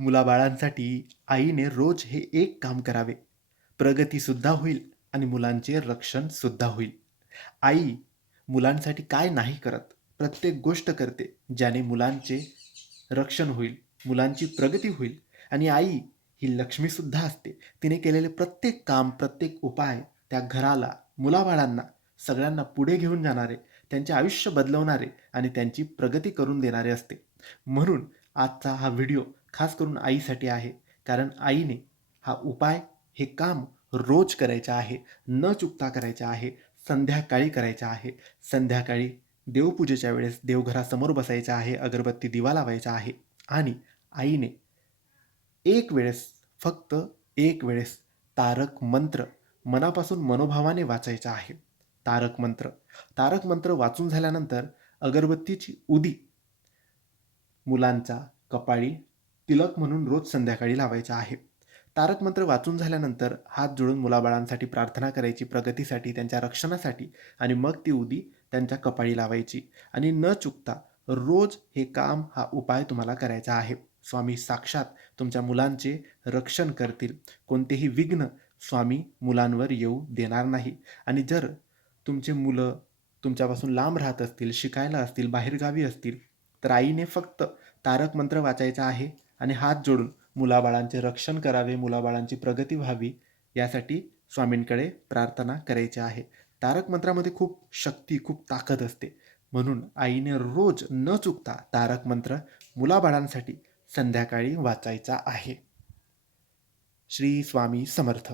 मुलाबाळांसाठी आईने रोज हे एक काम करावे. प्रगतीसुद्धा होईल आणि मुलांचे रक्षणसुद्धा होईल. आई मुलांसाठी काय नाही करत प्रत्येक गोष्ट करते ज्याने मुलांचे रक्षण होईल मुलांची प्रगती होईल आणि आई ही लक्ष्मीसुद्धा असते. तिने केलेले प्रत्येक काम प्रत्येक उपाय त्या घराला मुलाबाळांना सगळ्यांना पुढे घेऊन जाणारे त्यांचे आयुष्य बदलवणारे आणि त्यांची प्रगती करून देणारे असते. म्हणून आजचा हा व्हिडिओ खास करून आईसाठी आहे. कारण आईने हा उपाय हे काम रोज करायचं आहे. न चुकता करायचं आहे. संध्याकाळी करायचं आहे. संध्याकाळी देवपूजेच्या वेळेस देवघरासमोर बसायचं आहे. अगरबत्ती दिवा लावायचा आहे. आणि आईने एक वेळेस फक्त एक वेळेस तारक मंत्र मनापासून मनोभावाने वाचायचा आहे. तारक मंत्र. तारक मंत्र वाचून झाल्यानंतर अगरबत्तीची उदी मुलांचा कपाळी तिलक म्हणून रोज संध्याकाळी लावायचा आहे. तारक मंत्र वाचून झाल्यानंतर हात जोडून मुलाबाळांसाठी प्रार्थना करायची प्रगतीसाठी त्यांच्या रक्षणासाठी आणि मग ती उदी त्यांच्या कपाळी लावायची. आणि न चुकता रोज हे काम हा उपाय तुम्हाला करायचा आहे. स्वामी साक्षात तुमच्या मुलांचे रक्षण करतील. कोणतेही विघ्न स्वामी मुलांवर येऊ देणार नाही. आणि जर तुमचे मुलं तुमच्यापासून लांब राहत असतील शिकायला असतील बाहेरगावी असतील तर आईने फक्त तारक मंत्र वाचायचा आहे. आणि हात जोडून मुलाबाळांचे रक्षण करावे मुलाबाळांची प्रगती व्हावी यासाठी स्वामींकडे प्रार्थना करायची आहे. तारक मंत्रामध्ये खूप शक्ती खूप ताकद असते. म्हणून आईने रोज न चुकता तारक मंत्र मुलाबाळांसाठी संध्याकाळी वाचायचा आहे. श्री स्वामी समर्थ.